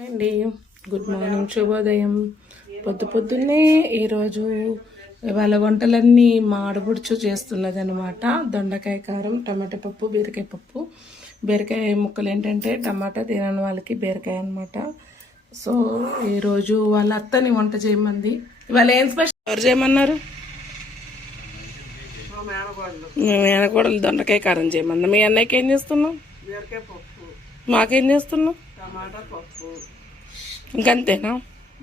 అండి. Good morning శుభోదయం. పొద్దు పొద్దున్నే ఈరోజు ఇవాళ వంటలన్నీ మా ఆడబుడుచు చేస్తున్నది అనమాట దొండకాయ కారం టమాటా పప్పు బీరకాయ పప్పు. బీరకాయ ముక్కలు ఏంటంటే టమాటా తినని వాళ్ళకి బీరకాయ అనమాట సో ఈరోజు వాళ్ళ అత్తని వంట చేయమంది. ఇవాళ ఏం స్పెషల్? ఎవరు చేయమన్నారు? మేనకోడలు దొండకాయ కారం చేయమన్నా మీ అన్నయ్యకి ఏం పప్పు. మాకేం చేస్తున్నావు? టమాటా పప్పు. ఇంకంతేనా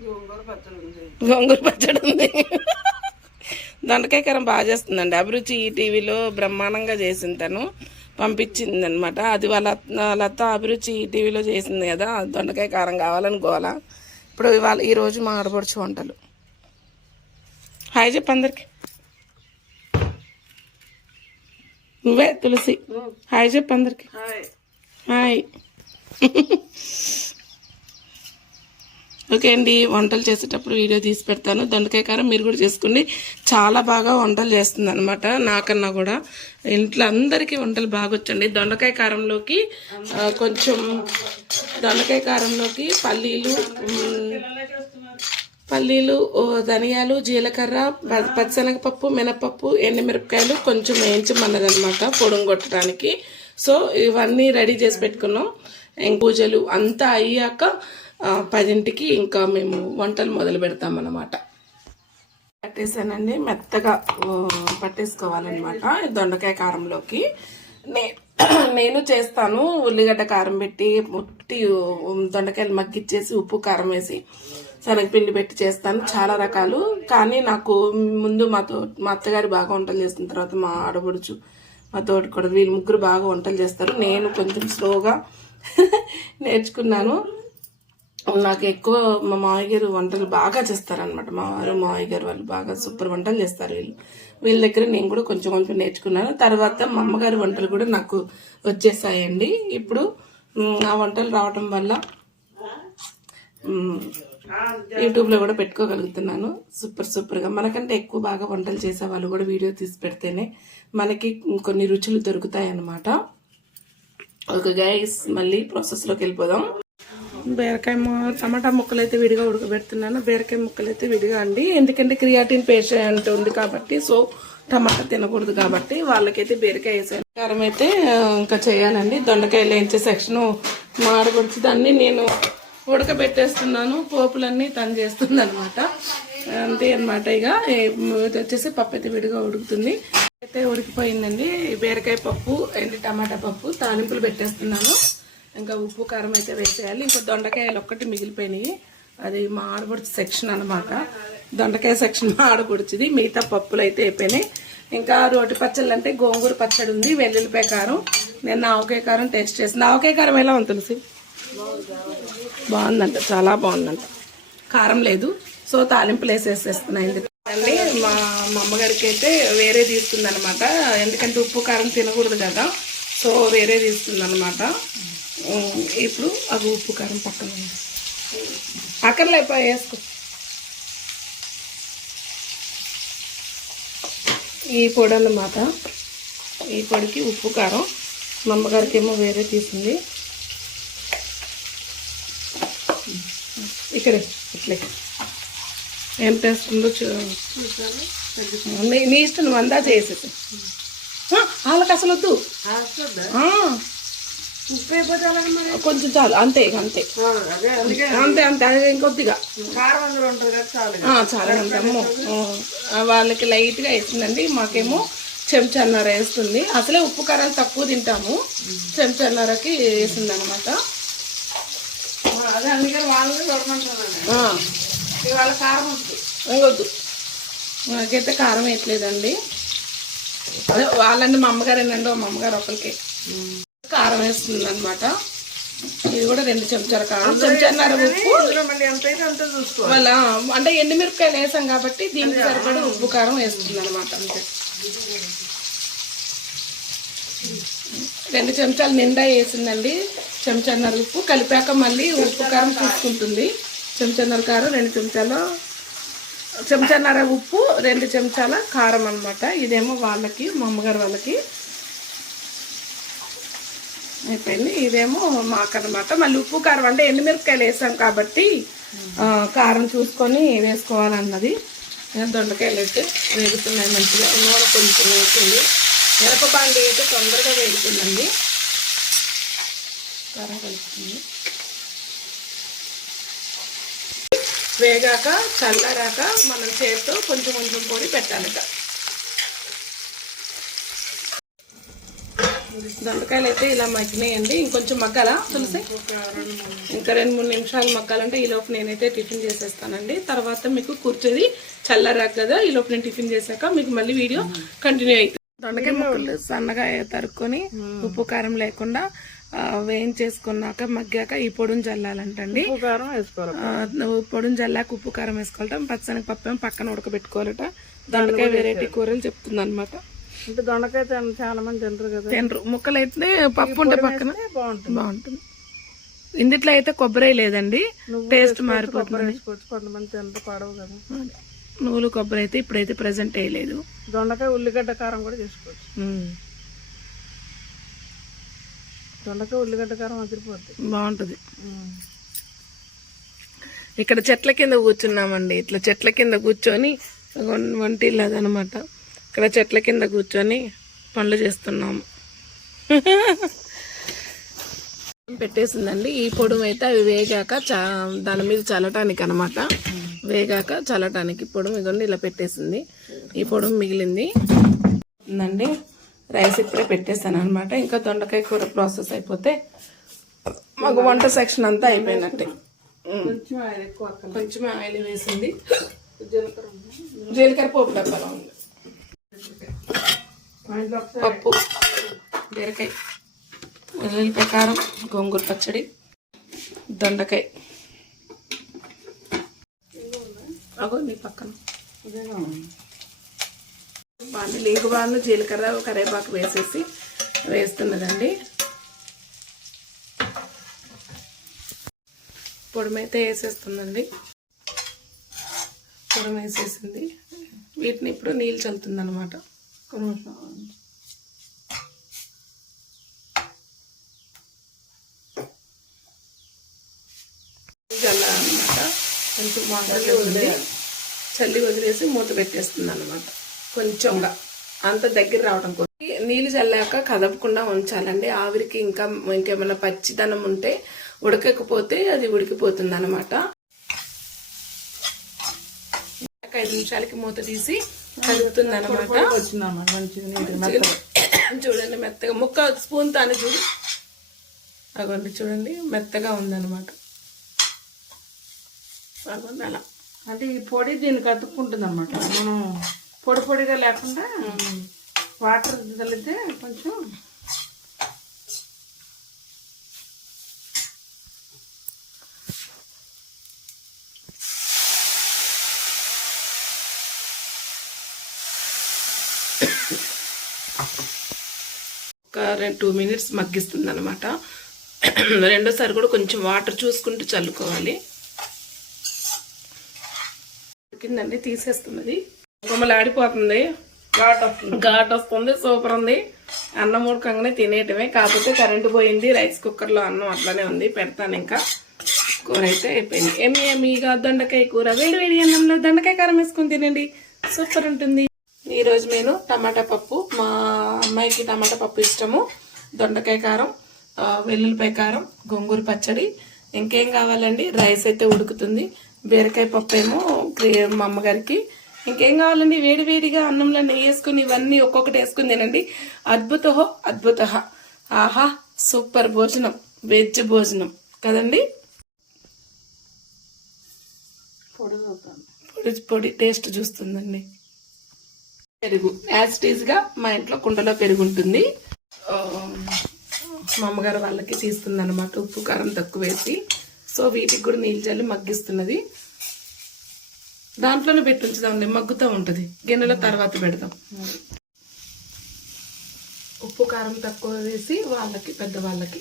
గోంగూర పచ్చడి ఉంది. గోంగూర పచ్చడి ఉంది. దొండకాయ కారం బాగా చేస్తుందండి. అభిరుచి ఈ టీవీలో బ్రహ్మాండంగా చేసింది తను. పంపించింది అనమాట అది వాళ్ళ అత్త అభిరుచి ఈ టీవీలో చేసింది కదా. దొండకాయ కారం కావాలని గోల. ఇప్పుడు ఇవాళ ఈరోజు మా ఆడపడుచు వంటలు. హాయ్ చెప్పు అందరికి. నువ్వే తులసి. హాయ్ చెప్పు అందరికి. హాయ్. హాయ్. ఓకే అండి వంటలు చేసేటప్పుడు వీడియో తీసి పెడతాను. దొండకాయ కారం మీరు కూడా చేసుకోండి. చాలా బాగా వంటలు చేస్తుంది అనమాట నాకన్నా కూడా. ఇంట్లో అందరికీ వంటలు బాగా వచ్చండి దొండకాయ కారంలోకి కొంచెం దొండకాయ కారంలోకి పల్లీలు పల్లీలు ధనియాలు జీలకర్ర ప- పచ్చిశనగపప్పు మినపప్పు ఎండుమిరపకాయలు కొంచెం వేయించమన్నది అనమాట కొట్టడానికి. సో ఇవన్నీ రెడీ చేసి పెట్టుకున్నాం. ఇంక పూజలు అంతా అయ్యాక పదింటికి ఇంకా మేము వంటలు మొదలు పెడతాం అన్నమాట. పట్టేసానండి మెత్తగా పట్టేసుకోవాలన్నమాట దొండకాయ కారంలోకి. నే నేను చేస్తాను ఉల్లిగడ్డ కారం పెట్టి ముట్టి దొండకాయలు మగ్గిచ్చేసి ఉప్పు కారం వేసి శనగపిండి పెట్టి చేస్తాను చాలా రకాలు. కానీ నాకు ముందు మాతో మా అత్తగారు బాగా వంటలు చేసిన తర్వాత మా ఆడబడుచు మా తోటి కూడా వీళ్ళు ముగ్గురు బాగా వంటలు చేస్తారు. నేను కొంచెం స్లోగా నేర్చుకున్నాను. నాకు ఎక్కువ మా మామయ్య గారు వంటలు బాగా చేస్తారనమాట మా వారు మామయ్య గారు వాళ్ళు బాగా సూపర్ వంటలు చేస్తారు వీళ్ళు. వీళ్ళ దగ్గర నేను కూడా కొంచెం కొంచెం నేర్చుకున్నాను. తర్వాత మా అమ్మగారి వంటలు కూడా నాకు వచ్చేసాయండి. ఇప్పుడు ఆ వంటలు రావటం వల్ల యూట్యూబ్లో కూడా పెట్టుకోగలుగుతున్నాను. సూపర్ సూపర్గా. మనకంటే ఎక్కువ బాగా వంటలు చేసే వాళ్ళు కూడా వీడియో తీసి పెడితేనే మనకి కొన్ని రుచులు దొరుకుతాయి అన్నమాట ఒక గైస్ మళ్ళీ ప్రాసెస్లోకి వెళ్ళిపోదాం. బీరకాయ టమాటా ముక్కలు అయితే విడిగా ఉడకబెడుతున్నాను. బీరకాయ ముక్కలు అయితే విడిగా అండి. ఎందుకంటే క్రియాటిన్ పేషెంట్ ఉంది కాబట్టి సో టమాటా తినకూడదు కాబట్టి వాళ్ళకైతే బీరకాయ వేసాను కారం అయితే ఇంకా చేయాలండి. దొండకాయలు వేయించే సెక్షన్ మాడగొడిచి దాన్ని నేను ఉడకబెట్టేస్తున్నాను. పోపులన్నీ తను చేస్తుంది అనమాట అంతే అనమాట ఇక. ఇది వచ్చేసి పప్పు అయితే విడిగా ఉడుకుతుంది. అయితే ఉడికిపోయిందండి. బీరకాయ పప్పు అండ్ టమాటా పప్పు తాలింపులు పెట్టేస్తున్నాను. ఇంకా ఉప్పు కారం అయితే వేసేయాలి. ఇంకా దొండకాయలు ఒక్కటి మిగిలిపోయినాయి. అది మా ఆడపడుచు సెక్షన్ అనమాట దొండకాయ సెక్షన్ మా ఆడపడుచుది మిగతా పప్పులు అయితే అయిపోయినాయి. ఇంకా రోటి పచ్చళ్ళు అంటే గోంగూర పచ్చడి ఉంది వెల్లుల్లిపాయ కారం. నేను ఆవకాయ కారం టేస్ట్ చేసింది ఆవకాయ కారం ఎలా ఉంది బాగుందంట చాలా బాగుందంట. కారం లేదు. సో తాలింపులు వేసేసేస్తున్నాయి అండి మా మా అమ్మగారికి అయితే వేరే తీసుకుందనమాట ఎందుకంటే ఉప్పు కారం తినకూడదు కదా. సో వేరే తీసుకుంది ఇప్పుడు అవి ఉప్పు కారం పక్కన ఉంది. అక్కర్లేపా వేసుకో. ఈ పొడి అన్నమాట. ఈ పొడికి ఉప్పు కారం. మా అమ్మగారికి ఏమో వేరే తీసింది. ఇక్కడే ఇట్లే. ఏం టేస్ట్ ఉందో చూ నీ ఇష్టం నువ్వు అందా చేసేసి. ఆ, వాళ్ళకి అసలు వద్దు. కొంచెం చాలు అంతే ఇక అంతే. అంతే అంతే అది ఇంకొద్దిగా. చాలు అంతే అమ్మో. వాళ్ళకి లైట్గా వేసిందండి మాకేమో చెంచన్నర వేస్తుంది. అసలే ఉప్పు కారాలు తక్కువ తింటాము. చెంచన్నరకి వేసింది అనమాట అదే అందుకని వాళ్ళని చూడమంటున్నాను ఇవాళ కారం వద్దు ఇంకొద్దు. నాకైతే కారం వేయట్లేదండి. అదే వాళ్ళండి మా అమ్మగారేనండి మా అమ్మగారు ఒకరికి. కారం వేస్తుంది అనమాట ఇది కూడా రెండు చెంచాల కారం. చెంచాన్నర ఉప్పు. వాళ్ళ అంటే ఎండుమిరపకాయలు వేసాం కాబట్టి దీనికి సరిపడి ఉప్పు కారం వేస్తుంది అనమాట అంతే రెండు చెంచాలు నిండా వేసిందండి. చెంచాన్నర ఉప్పు కలిపాక మళ్ళీ ఉప్పు కారం చూసుకుంటుంది చెంచాన్నర కారం రెండు చెంచాలు చెంచాన్నర ఉప్పు రెండు చెంచాల కారం అన్నమాట. ఇదేమో వాళ్ళకి మా అమ్మగారు వాళ్ళకి. అయిపోయింది. ఇదేమో మాకనమాట మళ్ళీ ఉప్పు కారం అంటే ఎండుమిరపకాయలు వేసాం కాబట్టి కారం చూసుకొని వేసుకోవాలన్నది. దొండకాయలు అయితే వేగుతున్నాయి మంచిగా. నూనె కొంచెం వేసింది. మిరపపాండి అయితే తొందరగా వేగుతుందండి. కారం కలుపుతుంది. వేగాక చల్లారాక మనం చేతితో కొంచెం కొంచెం పొడి పెట్టాలిట దొండకాయలు అయితే ఇలా మగ్గినాయండి. ఇంకొంచెం మగ్గాల తులసి? ఇంకా రెండు మూడు నిమిషాలు మగ్గాలంటే ఈ లోపు నేనైతే టిఫిన్ చేసేస్తానండి. తర్వాత మీకు కూర్చొని చల్లారాక కదా ఈ లోపు నేను టిఫిన్ చేశాక మీకు మళ్ళీ వీడియో కంటిన్యూ అవుతుంది దొండకాయ ముక్కలు సన్నగా తరుక్కొని ఉప్పు కారం లేకుండా వేయించేసుకున్నాక మగ్గాక ఈ పొడిని చల్లాలంటండి ఉప్పు కారం వేసుకోవాలి పొడిని చల్లాక ఉప్పు కారం వేసుకోవాలట. పచ్చని పప్పు పక్కన ఉడకబెట్టుకోవాలట. దొండకాయ వెరైటీ కూరలు చెప్తుంది అనమాట అంటే దొండకాయ చాలా మంది తింటారు కదా. తినరు. ముక్కలు అయితే పప్పు ఉంటే పక్కన బాగుంటుంది. బాగుంటుంది. ఇందుట్లో అయితే కొబ్బరి లేదండి. టేస్ట్ మారిపోతుంది కొంతమంది పడవు కదా. నువ్వులు కొబ్బరి అయితే ఇప్పుడైతే ప్రజెంట్ వేయలేదు దొండకాయ ఉల్లిగడ్డ కారం కూడా చేసుకోవచ్చు. దొండకాయ ఉల్లిగడ్డ కారం అదిరిపోద్ది. బాగుంటుంది. ఇక్కడ చెట్ల కింద కూర్చున్నామండి. ఇట్లా చెట్ల కింద కూర్చొని వంటిల్లు అదనమాట. ఇక్కడ చెట్ల కింద కూర్చొని పనులు చేస్తున్నాము. పెట్టేసిందండి. ఈ పొడుము అయితే అవి వేగాక చా దాని మీద చల్లటానికి అనమాట వేగాక చల్లటానికి పొడుము ఇదిగోండి ఇలా పెట్టేసింది. ఈ పొడుము మిగిలింది. ఉందండి. రైస్ ఇప్పుడే పెట్టేస్తాను అనమాట ఇంకా దొండకాయ కూర ప్రాసెస్ అయిపోతే మాకు వంట సెక్షన్ అంతా అయిపోయినట్టే. కొంచెం ఆయిల్ వేసింది. జీలకర్ర పోపు డబ్బాలో ఉంది. పప్పు బీరకాయ వెల్లుల్లిపాయ కారం గోంగూర పచ్చడి దొండకాయ. అగో నీ పక్కన? బాగా లేగు బాగా జీలకర్ర కరివేపాకు వేసేసి వేస్తున్నదండి. పొడిమైతే వేసేస్తుందండి. పొడి వేసేసింది వీటిని ఇప్పుడు నీళ్ళు చల్లుతుంది అనమాట ఒక్క చల్లారనమాట కొంచెం వాటర్ వదిలే చల్లి వదిలేసి మూత పెట్టేస్తుంది అనమాట కొంచెంగా అంత దగ్గర రావడం కోసం. నీళ్ళు చల్లాక కదపకుండా ఉంచాలండి. ఆవిరికి ఇంకా ఇంకేమైనా పచ్చిదనం ఉంటే ఉడకకపోతే అది ఉడికిపోతుంది అనమాట ఐదు నిమిషాలకి మూత తీసి కలుపుతుంది అనమాట. చూడండి మెత్తగా. ముక్క స్పూన్ తాను చూడు. అగోండి చూడండి మెత్తగా ఉందన్నమాట. అగోండి అలా. అంటే ఈ పొడి దీనికి అతుక్కుంటుంది అనమాట మనం పొడి పొడిగా లేకుండా వాటర్ చల్లితే కొంచెం ఒక రెండు టూ మినిట్స్ మగ్గిస్తుంది అనమాట రెండోసారి కూడా కొంచెం వాటర్ చూసుకుంటూ చల్లుకోవాలి. కిందండి తీసేస్తున్నది. కొమ్మలు ఆడిపోతుంది. ఘాట్ వస్తుంది. ఘాట్ వస్తుంది సూపర్ ఉంది. అన్నం ఉడకంగానే తినేయటమే. కాకపోతే కరెంటు పోయింది రైస్ కుక్కర్లో అన్నం అట్లానే ఉంది. పెడతాను ఇంకా. కూర అయితే అయిపోయింది. ఏమి ఏమిగా దొండకాయ కూర. వేడి వేడి అన్నంలో దొండకాయ కారం వేసుకొని తినండి. సూపర్ ఉంటుంది. ఈరోజు నేను టమాటా పప్పు. మా అమ్మాయికి టమాటా పప్పు ఇష్టము. దొండకాయ కారం వెల్లుల్లిపాయ కారం గోంగూర పచ్చడి. ఇంకేం కావాలండి? రైస్ అయితే ఉడుకుతుంది. బీరకాయ పప్పు ఏమో మా అమ్మగారికి. ఇంకేం కావాలండి? వేడివేడిగా అన్నంలో నెయ్యి వేసుకుని ఇవన్నీ ఒక్కొక్కటి వేసుకుని తినండి. అద్భుతహో అద్భుత ఆహా సూపర్ భోజనం. వెజ్ భోజనం. కదండి? పొడి పొడి టేస్ట్ చూస్తుందండి. పెరుగు. యాజ్ టీజ్ మా ఇంట్లో కుండలో పెరుగు ఉంటుంది. మా అమ్మగారు వాళ్ళకి తీస్తుంది అనమాట ఉప్పు కారం తక్కువ వేసి. సో వీటికి కూడా నీళ్ళు చల్లి మగ్గిస్తున్నది. దాంట్లోనే పెట్టి ఉంచుదాంలే మగ్గుతూ ఉంటుంది. గిన్నెలో తర్వాత పెడదాం. ఉప్పు కారం తక్కువ వేసి వాళ్ళకి పెద్దవాళ్ళకి.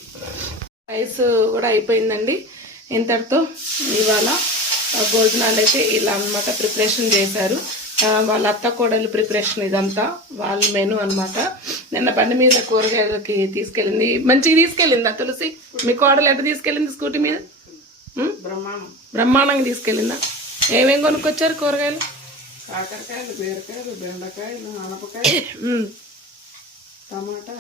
రైస్ కూడా అయిపోయిందండి. ఇంతటితో ఇవాళ భోజనాలు అయితే ఇలా అన్నమాట ప్రిపరేషన్ చేశారు. వాళ్ళ అత్త కోడలు ప్రిపరేషన్ ఇదంతా వాళ్ళ మెను అన్నమాట. నిన్న బండి మీద కూరగాయలకి తీసుకెళ్ళింది. మంచిగా తీసుకెళ్ళిందా తులసి? మీ కోడలు ఎట్లా తీసుకెళ్ళింది స్కూటీ మీద? బ్రహ్మాండంగా తీసుకెళ్ళిందా? ఏమేం కొనుక్కొచ్చారు కూరగాయలు? కాకరకాయలు బీరకాయలు బెండకాయలు ఆనపకాయ ఉమ్, టమాటా.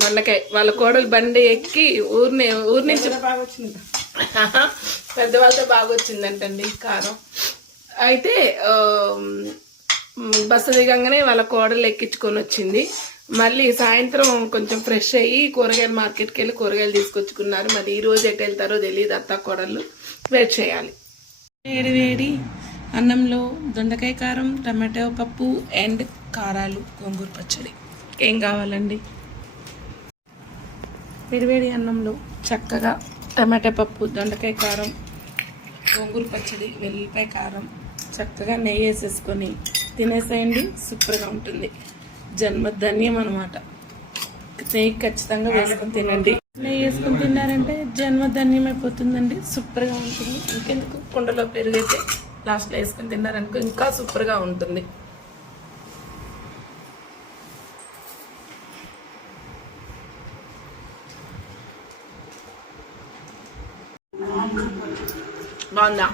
దొండకాయ వాళ్ళ కోడలు బండి ఎక్కి ఊరిని ఊరి నుంచి బాగా వచ్చింది పెద్దవాళ్ళతో బాగా వచ్చిందంటండి కారం. అయితే బస్సు దిగంగానే వాళ్ళ కోడలు ఎక్కించుకొని వచ్చింది. మళ్ళీ సాయంత్రం కొంచెం ఫ్రెష్ అయ్యి కూరగాయల మార్కెట్కి వెళ్ళి కూరగాయలు తీసుకొచ్చుకున్నారు. మరి ఈ రోజు ఎటు వెళ్తారో తెలియదు అత్త కోడళ్ళు. వెయిట్ చేయాలి. వేడి వేడి అన్నంలో దొండకాయ కారం టమాటో పప్పు అండ్ కారాలు గోంగూర పచ్చడి. ఏం కావాలండి? వేడివేడి అన్నంలో చక్కగా టమాటా పప్పు దొండకాయ కారం గోంగూర పచ్చడి వెల్లిపాయ కారం చక్కగా నెయ్యి వేసేసుకొని తినేసేయండి. సూపర్గా ఉంటుంది. జన్మధన్యం అనమాట నెయ్యి ఖచ్చితంగా వేసుకొని తినండి. నెయ్యి వేసుకొని తిన్నారంటే జన్మధన్యం అయిపోతుందండి. సూపర్గా ఉంటుంది. ఇంకెందుకు? కుండలో పెరుగైతే లాస్ట్లో వేసుకొని తిన్నారనుకో ఇంకా సూపర్గా ఉంటుంది. బాగుందా?